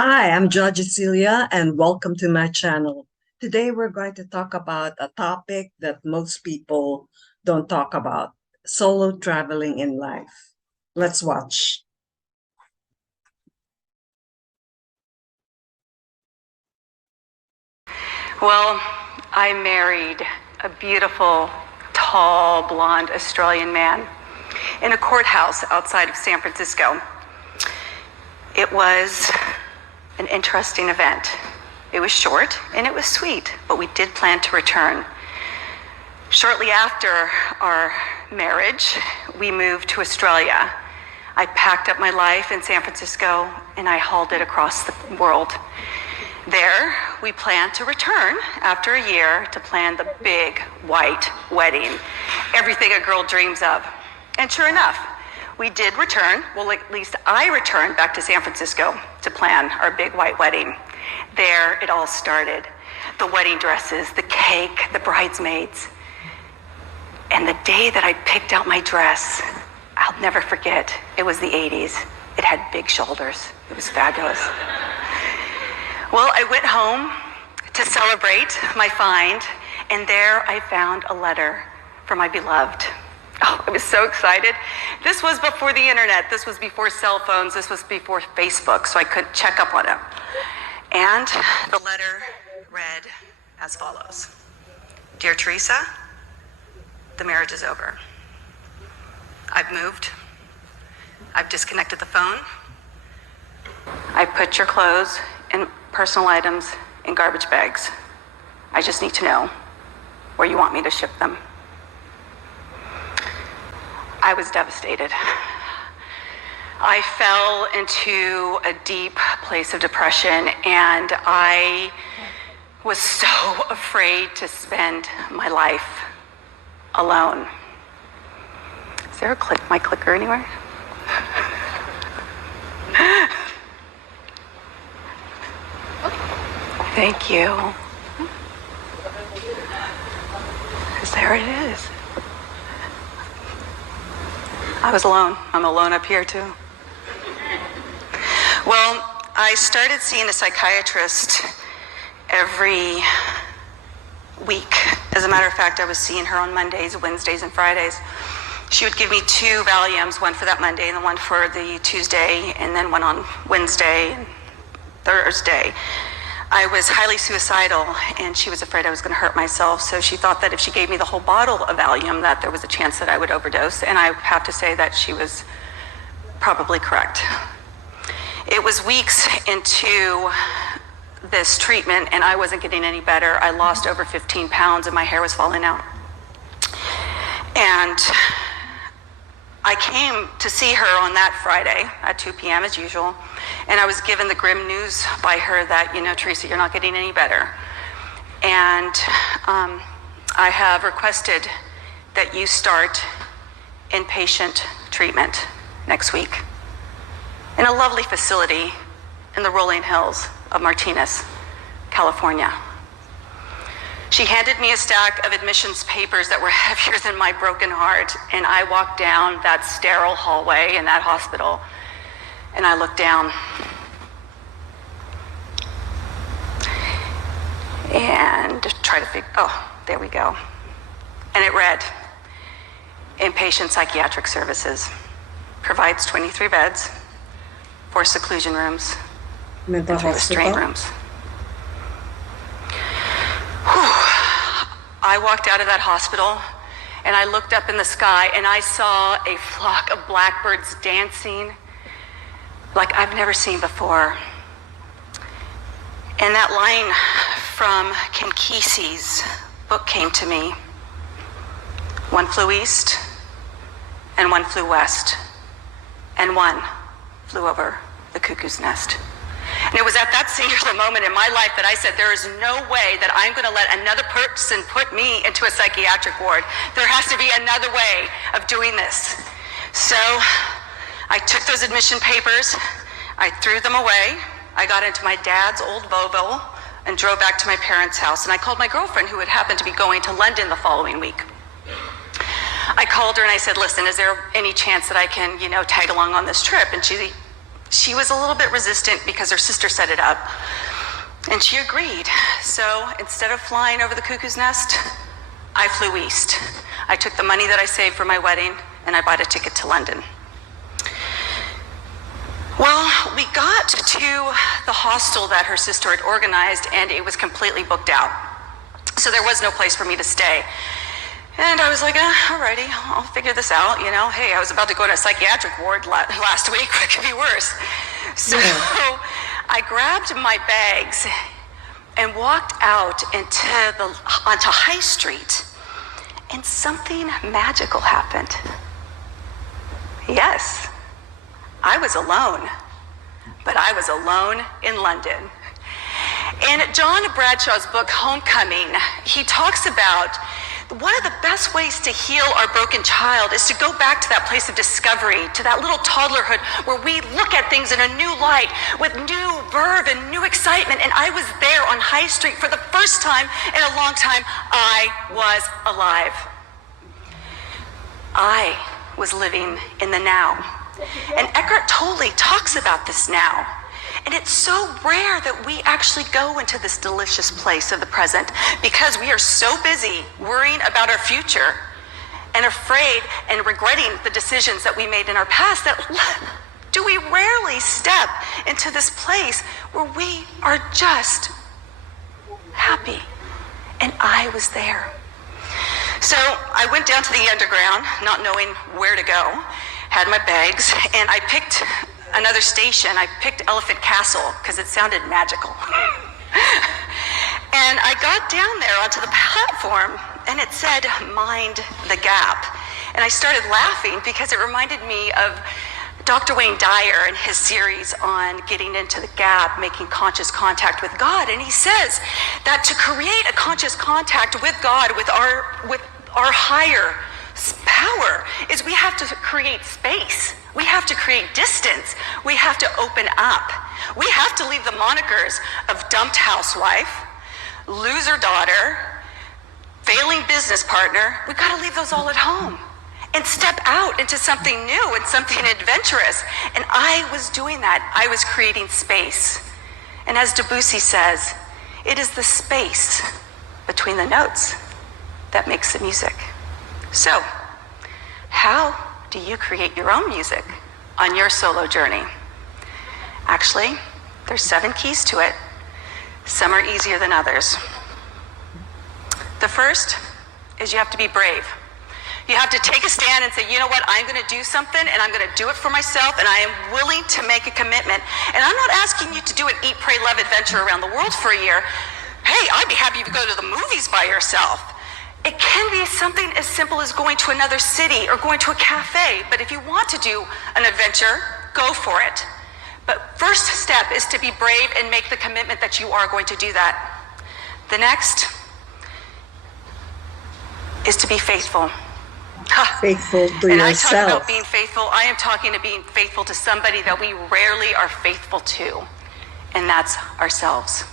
Hi, I'm Jojisilia and welcome to my channel. Today we're going to talk about a topic that most people don't talk about, solo traveling in life. Let's watch. Well, I married a beautiful, tall, blonde Australian man in a courthouse outside of San Francisco. It was an interesting event. It was short and it was sweet, but we did plan to return. Shortly after our marriage, we moved to Australia. I packed up my life in San Francisco and I hauled it across the world. There, we planned to return after a year to plan the big white wedding, everything a girl dreams of. And sure enough, we did return. Well, at least I returned back to San Francisco to plan our big white wedding. There it all started. The wedding dresses, the cake, the bridesmaids. And the day that I picked out my dress, I'll never forget. It was the 80s. It had big shoulders. It was fabulous. Well, I went home to celebrate my find, and there I found a letter from my beloved. Oh, I was so excited. This was before the internet. This was before cell phones. This was before Facebook, so I couldn't check up on him. And the letter read as follows. Dear Teresa, the marriage is over. I've moved. I've disconnected the phone. I put your clothes and personal items in garbage bags. I just need to know where you want me to ship them. I was devastated. I fell into a deep place of depression, and I was so afraid to spend my life alone. Is there my clicker anywhere? Thank you. There it is. I was alone. I'm alone up here too. Well, I started seeing a psychiatrist every week. As a matter of fact, I was seeing her on Mondays, Wednesdays, and Fridays. She would give me 2 Valiums, one for that Monday and the one for the Tuesday, and then one on Wednesday and Thursday. I was highly suicidal, and she was afraid I was going to hurt myself, so she thought that if she gave me the whole bottle of Valium, that there was a chance that I would overdose, and I have to say that she was probably correct. It was weeks into this treatment, and I wasn't getting any better. I lost over 15 pounds, and my hair was falling out. And I came to see her on that Friday at 2 p.m. as usual, and I was given the grim news by her that, Teresa, you're not getting any better. And I have requested that you start inpatient treatment next week in a lovely facility in the rolling hills of Martinez, California. She handed me a stack of admissions papers that were heavier than my broken heart, and I walked down that sterile hallway in that hospital, and I looked down. And try to figure, there we go. And it read, inpatient psychiatric services, provides 23 beds, 4 seclusion rooms, Mental and 3 restraint hospital. rooms. I walked out of that hospital and I looked up in the sky and I saw a flock of blackbirds dancing like I've never seen before. And that line from Ken Kesey's book came to me. One flew east and one flew west and one flew over the cuckoo's nest. And it was at that singular moment in my life that I said, there is no way that I'm going to let another person put me into a psychiatric ward. There has to be another way of doing this. So I took those admission papers, I threw them away, I got into my dad's old Volvo and drove back to my parents' house, and I called my girlfriend who had happened to be going to London the following week. I called her and I said, listen, is there any chance that I can, tag along on this trip? And she She was a little bit resistant because her sister set it up, and she agreed. So instead of flying over the cuckoo's nest, I flew east. I took the money that I saved for my wedding and I bought a ticket to London. Well, we got to the hostel that her sister had organized and it was completely booked out. So there was no place for me to stay. And I was like, alrighty, I'll figure this out. You know, hey, I was about to go to a psychiatric ward last week. What could be worse? So I grabbed my bags and walked out onto High Street, and something magical happened. Yes, I was alone, but I was alone in London. In John Bradshaw's book, Homecoming, he talks about one of the best ways to heal our broken child is to go back to that place of discovery, to that little toddlerhood where we look at things in a new light with new verve and new excitement. And I was there on High Street for the first time in a long time. I was alive. I was living in the now. And Eckhart Tolle talks about this now. And it's so rare that we actually go into this delicious place of the present because we are so busy worrying about our future and afraid and regretting the decisions that we made in our past that do we rarely step into this place where we are just happy. And I was there. So I went down to the underground, not knowing where to go, had my bags, and I picked another station. I picked Elephant Castle because it sounded magical. And I got down there onto the platform and it said, "Mind the Gap." And I started laughing because it reminded me of Dr. Wayne Dyer and his series on getting into the gap, making conscious contact with God. And he says that to create a conscious contact with God, with our higher power, is we have to create space. We have to create distance. We have to open up. We have to leave the monikers of dumped housewife, loser daughter, failing business partner. We got to leave those all at home and step out into something new and something adventurous. And I was doing that. I was creating space. And as Debussy says, it is the space between the notes that makes the music. So, how do you create your own music on your solo journey? Actually, there's 7 keys to it. Some are easier than others. The first is you have to be brave. You have to take a stand and say, you know what, I'm going to do something and I'm going to do it for myself and I am willing to make a commitment. And I'm not asking you to do an eat, pray, love adventure around the world for a year. Hey, I'd be happy to go to the movies by yourself. It can be something as simple as going to another city or going to a cafe. But if you want to do an adventure, go for it. But first step is to be brave and make the commitment that you are going to do that. The next is to be faithful. Faithful to and yourself. I talk about being faithful. I am talking to being faithful to somebody that we rarely are faithful to, and that's ourselves.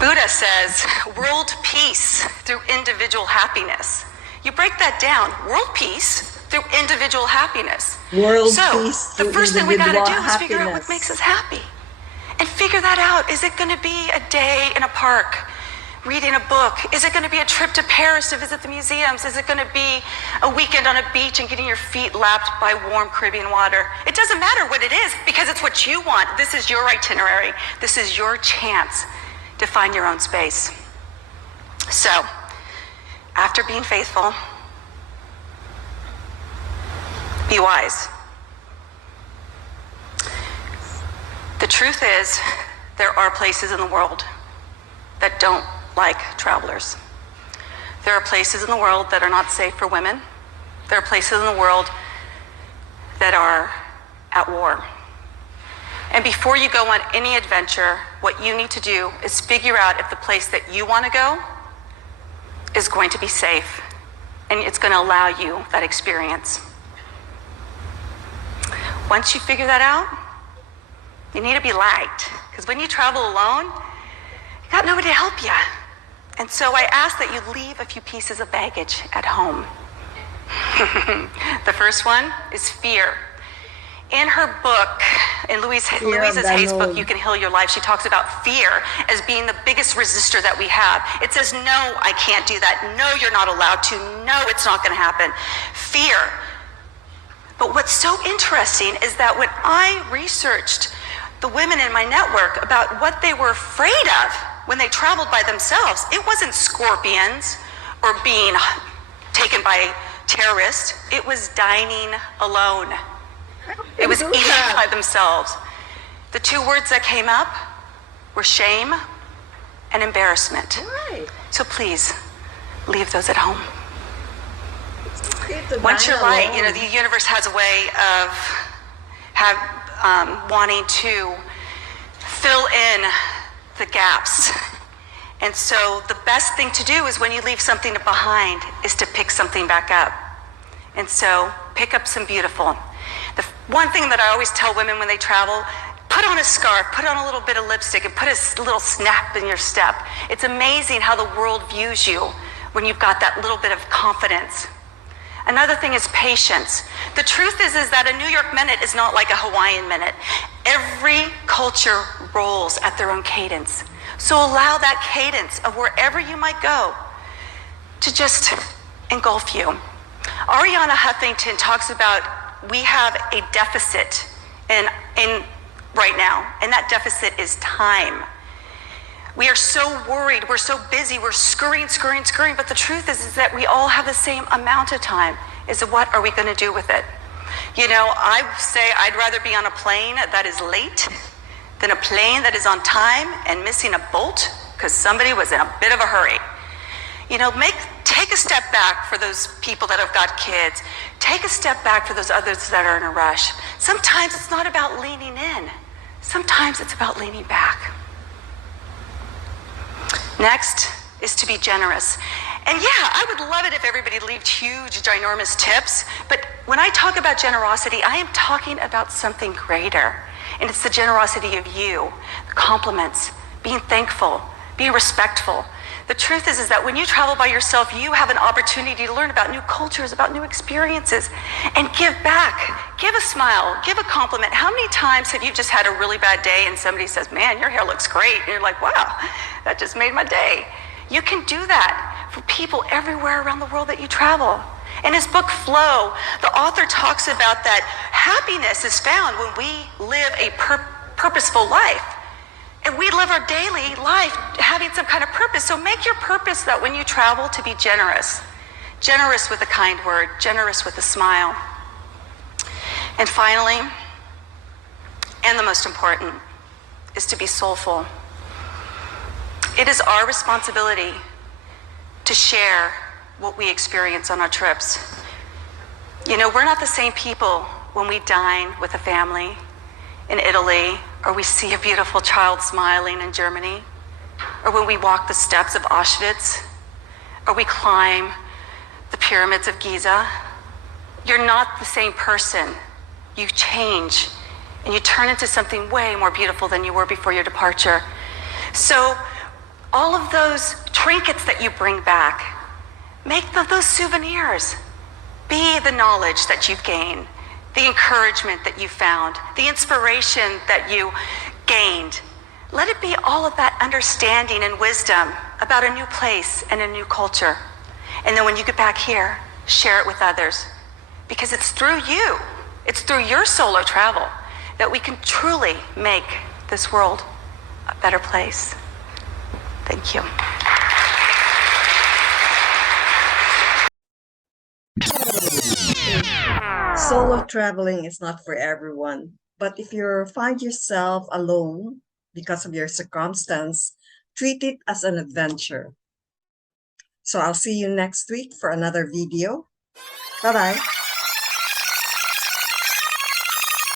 Buddha says, world peace through individual happiness. You break that down, world peace through individual happiness. World so, peace the through first thing we got to do individual is figure out what happiness. makes us happy. And figure that out. Is it going to be a day in a park, reading a book? Is it going to be a trip to Paris to visit the museums? Is it going to be a weekend on a beach and getting your feet lapped by warm Caribbean water? It doesn't matter what it is because it's what you want. This is your itinerary. This is your chance to find your own space. So, after being faithful, be wise. The truth is, there are places in the world that don't like travelers. There are places in the world that are not safe for women. There are places in the world that are at war. And before you go on any adventure, what you need to do is figure out if the place that you want to go is going to be safe and it's going to allow you that experience. Once you figure that out, you need to be liked, because when you travel alone, you got nobody to help you. And so I ask that you leave a few pieces of baggage at home. The first one is fear. In her book, in Louisa's Hay's book, You Can Heal Your Life, she talks about fear as being the biggest resistor that we have. It says, no, I can't do that. No, you're not allowed to. No, it's not going to happen. Fear. But what's so interesting is that when I researched the women in my network about what they were afraid of when they traveled by themselves, it wasn't scorpions or being taken by terrorists. It was dining alone. It was eating by themselves. The two words that came up were shame and embarrassment. Right. So please, leave those at home. Once you're light, you know, the universe has a way of wanting to fill in the gaps. And so the best thing to do is when you leave something behind is to pick something back up. And so pick up some beautiful. The one thing that I always tell women when they travel, put on a scarf, put on a little bit of lipstick, and put a little snap in your step. It's amazing how the world views you when you've got that little bit of confidence. Another thing is patience. The truth is that a New York minute is not like a Hawaiian minute. Every culture rolls at their own cadence. So allow that cadence of wherever you might go to just engulf you. Ariana Huffington talks about we have a deficit in right now, and that deficit is time. We are so worried, we're so busy, we're scurrying, but the truth is that we all have the same amount of time. Is what are we going to do with it? You know, I say I'd rather be on a plane that is late than a plane that is on time and missing a bolt because somebody was in a bit of a hurry. You know, take a step back for those people that have got kids. Take a step back for those others that are in a rush. Sometimes it's not about leaning in. Sometimes it's about leaning back. Next is to be generous. And yeah, I would love it if everybody left huge, ginormous tips. But when I talk about generosity, I am talking about something greater. And it's the generosity of you, the compliments, being thankful, being respectful. The truth is that when you travel by yourself, you have an opportunity to learn about new cultures, about new experiences, and give back. Give a smile, give a compliment. How many times have you just had a really bad day and somebody says, man, your hair looks great. And you're like, wow, that just made my day. You can do that for people everywhere around the world that you travel. In his book, Flow, the author talks about that happiness is found when we live a purposeful life. And we live our daily life having some kind of purpose. So make your purpose that when you travel to be generous. Generous with a kind word, generous with a smile. And finally, and the most important, is to be soulful. It is our responsibility to share what we experience on our trips. You know, we're not the same people when we dine with a family in Italy, or we see a beautiful child smiling in Germany, or when we walk the steps of Auschwitz, or we climb the pyramids of Giza. You're not the same person. You change, and you turn into something way more beautiful than you were before your departure. So all of those trinkets that you bring back, make those souvenirs. Be the knowledge that you've gained, the encouragement that you found, the inspiration that you gained. Let it be all of that understanding and wisdom about a new place and a new culture. And then when you get back here, share it with others. Because it's through you, it's through your solo travel that we can truly make this world a better place. Thank you. Solo traveling is not for everyone, but if you find yourself alone because of your circumstance, treat it as an adventure. So I'll see you next week for another video. Bye-bye.